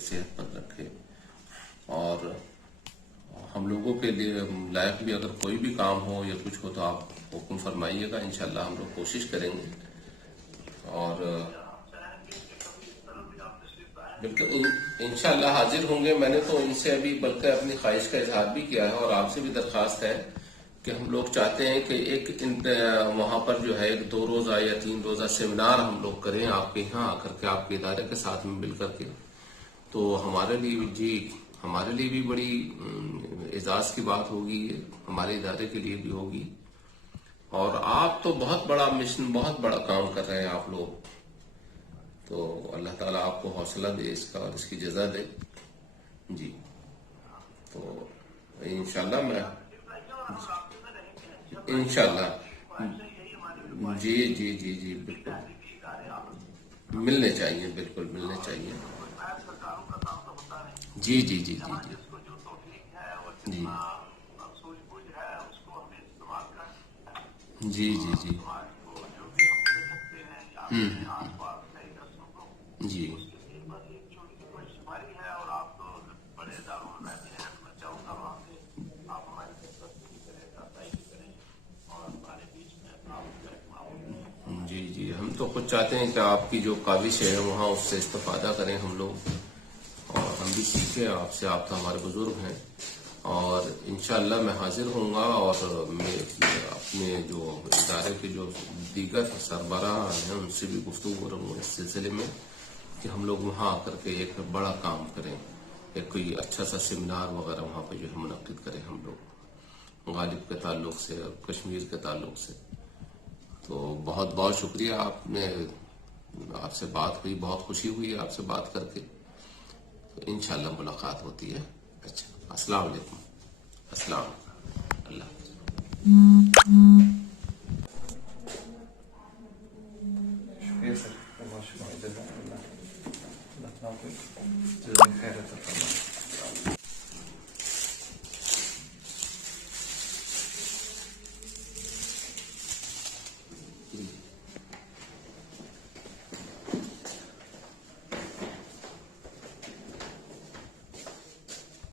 صحت مند رکھے اور ہم لوگوں کے لیے لائق بھی اگر کوئی بھی کام ہو یا کچھ ہو تو آپ حکم فرمائیے گا، انشاءاللہ ہم لوگ کوشش کریں گے اور بالکل انشاءاللہ حاضر ہوں گے۔ میں نے تو ان سے ابھی بلکہ اپنی خواہش کا اظہار بھی کیا ہے اور آپ سے بھی درخواست ہے کہ ہم لوگ چاہتے ہیں کہ ایک وہاں پر جو ہے ایک 2 روزہ یا 3 روزہ سیمینار ہم لوگ کریں آپ کے یہاں آ کر کے، آپ کے ادارے کے ساتھ میں مل کر کے، تو ہمارے لیے بھی بڑی اعزاز کی بات ہوگی، یہ ہمارے ادارے کے لیے بھی ہوگی اور آپ تو بہت بڑا مشن، بہت بڑا کام کر رہے ہیں آپ لوگ، تو اللہ تعالیٰ آپ کو حوصلہ دے اس کا اور اس کی جزا دے جی۔ تو انشاءاللہ میں انشاءاللہ جی بالکل ملنے چاہیے، بالکل ملنے چاہیے جی جی جی جی ہم تو خود چاہتے ہیں کہ آپ کی جو کاوش ہے وہاں اس سے استفادہ کریں ہم لوگ اور ہم بھی سیکھیں آپ سے، آپ تو ہمارے بزرگ ہیں اور انشاءاللہ میں حاضر ہوں گا اور میں اپنے جو ادارے کے جو دیگر سربراہ ہیں ان سے بھی گفتگو کروں گا اس سلسلے میں کہ ہم لوگ وہاں آ کر کے ایک بڑا کام کریں، ایک کوئی اچھا سا سیمینار وغیرہ وہاں پہ جو ہے منعقد کریں ہم لوگ غالب کے تعلق سے اور کشمیر کے تعلق سے۔ تو بہت بہت شکریہ، آپ سے بات ہوئی، بہت خوشی ہوئی آپ سے بات کر کے، تو انشاءاللہ ملاقات ہوتی ہے۔ اچھا، السلام علیکم۔ السلام علیکم، اللہ حافظ۔ شکریہ سر، بہت شکریہ، جزاک اللہ، اللہ آپ کو جزائے خیر عطا فرمائے۔